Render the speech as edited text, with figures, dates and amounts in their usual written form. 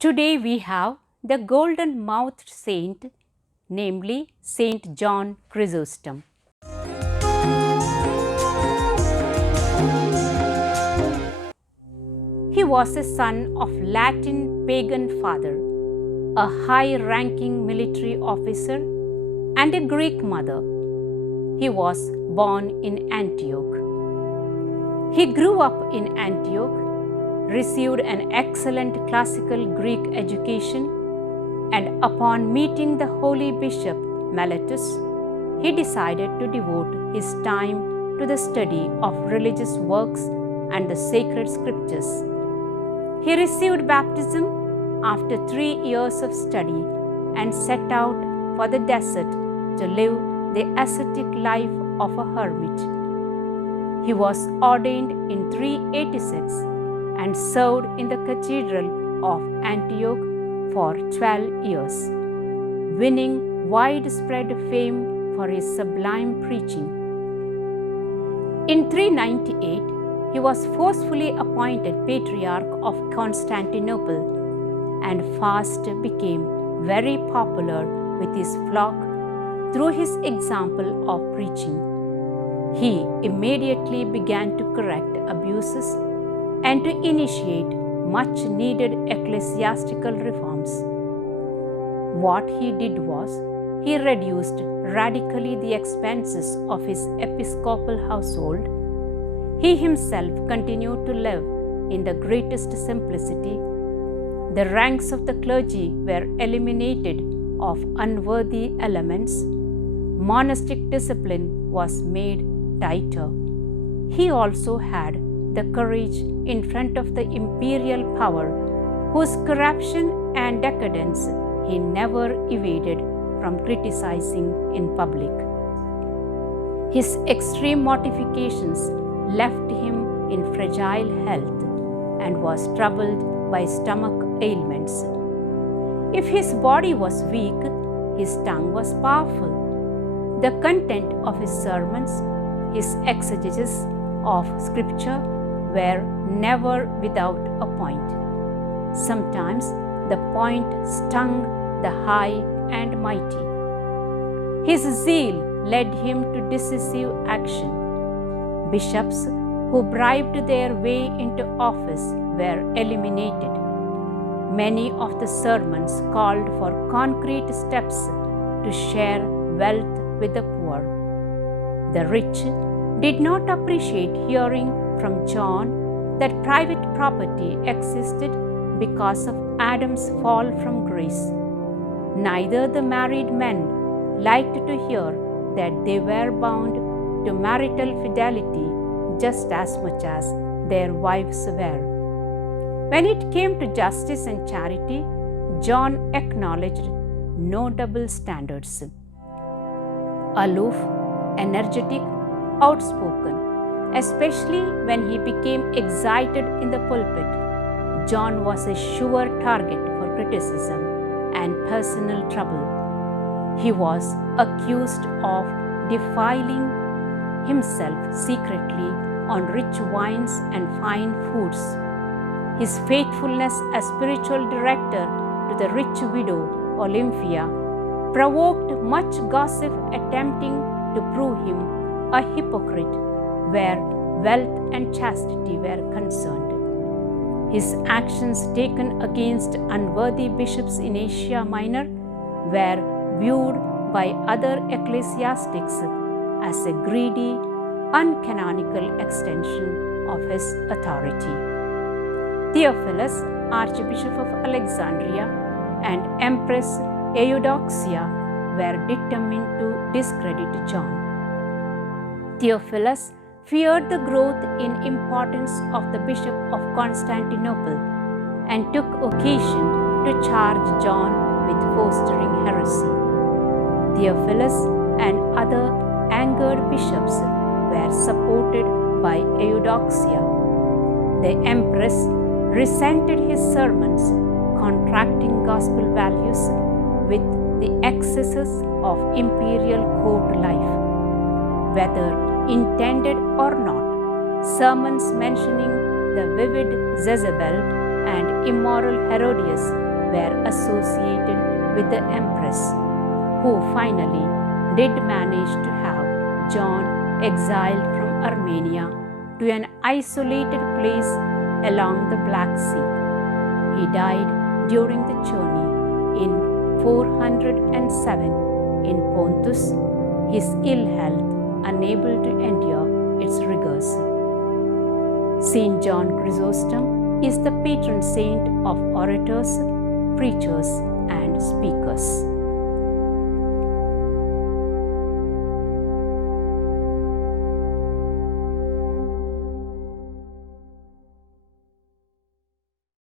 Today we have the golden mouthed saint, namely Saint John Chrysostom. He was a son of Latin pagan father, a high-ranking military officer, and a Greek mother. He was born in Antioch. He grew up in Antioch, received an excellent classical Greek education, and upon meeting the holy bishop Mellitus, he decided to devote his time to the study of religious works and the sacred scriptures. He received baptism after 3 years of study and set out for the desert to live the ascetic life of a hermit. He was ordained in 386 and served in the cathedral of Antioch for 12 years, winning widespread fame for his sublime preaching. In 398, he was forcefully appointed Patriarch of Constantinople and fast became very popular with his flock through his example of preaching. He immediately began to correct abuses and to initiate much needed ecclesiastical reforms. What he did was, he reduced radically the expenses of his episcopal household. He himself continued to live in the greatest simplicity. The ranks of the clergy were eliminated of unworthy elements. Monastic discipline was made tighter. He also had the courage in front of the imperial power, whose corruption and decadence he never evaded from criticizing in public. His extreme mortifications left him in fragile health and was troubled by stomach ailments. If his body was weak, his tongue was powerful. The content of his sermons, his exegesis of scripture, were never without a point. Sometimes the point stung the high and mighty. His zeal led him to decisive action. Bishops who bribed their way into office were eliminated. Many of the sermons called for concrete steps to share wealth with the poor. The rich did not appreciate hearing from John that private property existed because of Adam's fall from grace. Neither the married men liked to hear that they were bound to marital fidelity just as much as their wives were. When it came to justice and charity, John acknowledged no double standards. Aloof, energetic, outspoken, especially when he became excited in the pulpit, John was a sure target for criticism and personal trouble. He was accused of defiling himself secretly on rich wines and fine foods. His faithfulness as spiritual director to the rich widow Olympia provoked much gossip attempting to prove him a hypocrite where wealth and chastity were concerned. His actions taken against unworthy bishops in Asia Minor were viewed by other ecclesiastics as a greedy, uncanonical extension of his authority. Theophilus, Archbishop of Alexandria, and Empress Eudoxia were determined to discredit John. Theophilus feared the growth in importance of the Bishop of Constantinople and took occasion to charge John with fostering heresy. Theophilus and other angered bishops were supported by Eudoxia. The empress resented his sermons, contracting gospel values with the excesses of imperial court life. Whether intended or not, sermons mentioning the vivid Jezebel and immoral Herodias were associated with the empress, who finally did manage to have John exiled from Armenia to an isolated place along the Black Sea. He died during the journey in 407 in Pontus, his ill health unable to endure its rigors. Saint John Chrysostom is the patron saint of orators, preachers, and speakers.